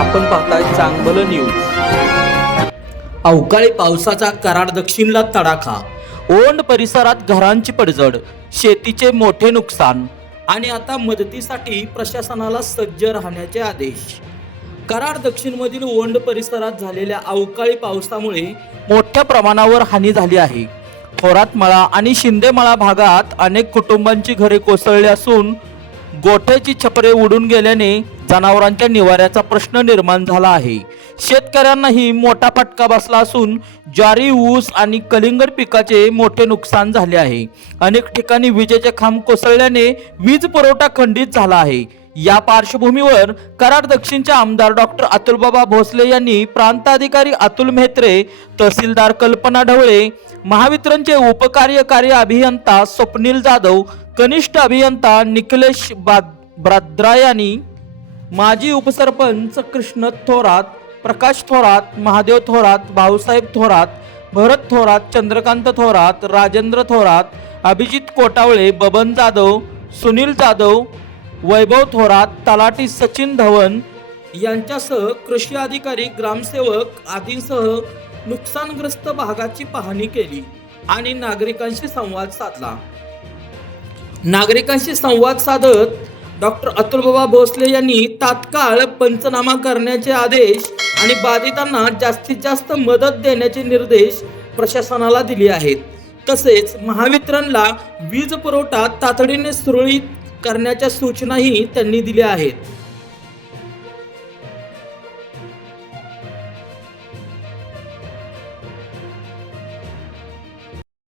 आपण पाहताय चांगलं न्यूज। अवकाळी पावसाचा कराड दक्षिणला तडाखा, ओंड परिसरात घरांची पडझड, शेतीचे मोठे नुकसान आणि आता मदतीसाठी प्रशासनाला सज्ज राहण्याचे आदेश। कराड दक्षिणमधील ओंड परिसरात झालेल्या अवकाळी पावसामुळे मोठ्या प्रमाणावर हानी झाली आहे। थोरातमळा आणि शिंदेमळा भागात अनेक कुटुंबांची घरे कोसळली असून गोठ्याची छपरे उडून गेल्याने जनावरांच्या निवाऱ्याचा प्रश्न निर्माण झाला आहे। शेतकऱ्यांनाही मोठा फटका बसला असून ज्वारी, ऊस आणि कलिंगड पिकाचे मोठे नुकसान झाले आहे। अनेक ठिकाणी विजेचे खांब कोसळल्याने वीज पुरवठा खंडित झाला आहे। या पार्श्वभूमीवर कराड दक्षिणचे आमदार डॉक्टर अतुलबाबा भोसले यांनी प्रांताधिकारी अतुल मेहत्रे, तहसीलदार कल्पना ढवळे, महावितरणचे उपकार्यकारी अभियंता स्वप्नील जाधव, कनिष्ठ अभियंता निखिलेश ब्राद्रायानी, माजी उपसरपंच कृष्ण थोरात, प्रकाश थोरात, महादेव थोरात, भाऊसाहेब थोरात, भरत थोरात, चंद्रकांत थोरात, राजेंद्र थोरात, अभिजित कोटावळे, बबन जाधव, सुनील जाधव, वैभव थोरात, तलाठी सचिन धवन यांच्यासह कृषी अधिकारी, ग्रामसेवक आदींसह नुकसानग्रस्त भागाची पाहणी केली आणि नागरिकांशी संवाद साधला। नागरिकांशी संवाद साधत डॉक्टर अतुलबाबा भोसले यांनी तात्काळ पंचनामा करण्याचे आदेश आणि बाधितांना जास्तीत जास्त मदत देण्याचे निर्देश प्रशासनाला दिले आहेत। तसेच महावितरणला वीज पुरवठा तातडीने सुरळीत करण्याच्या सूचनाही त्यांनी दिल्या आहेत।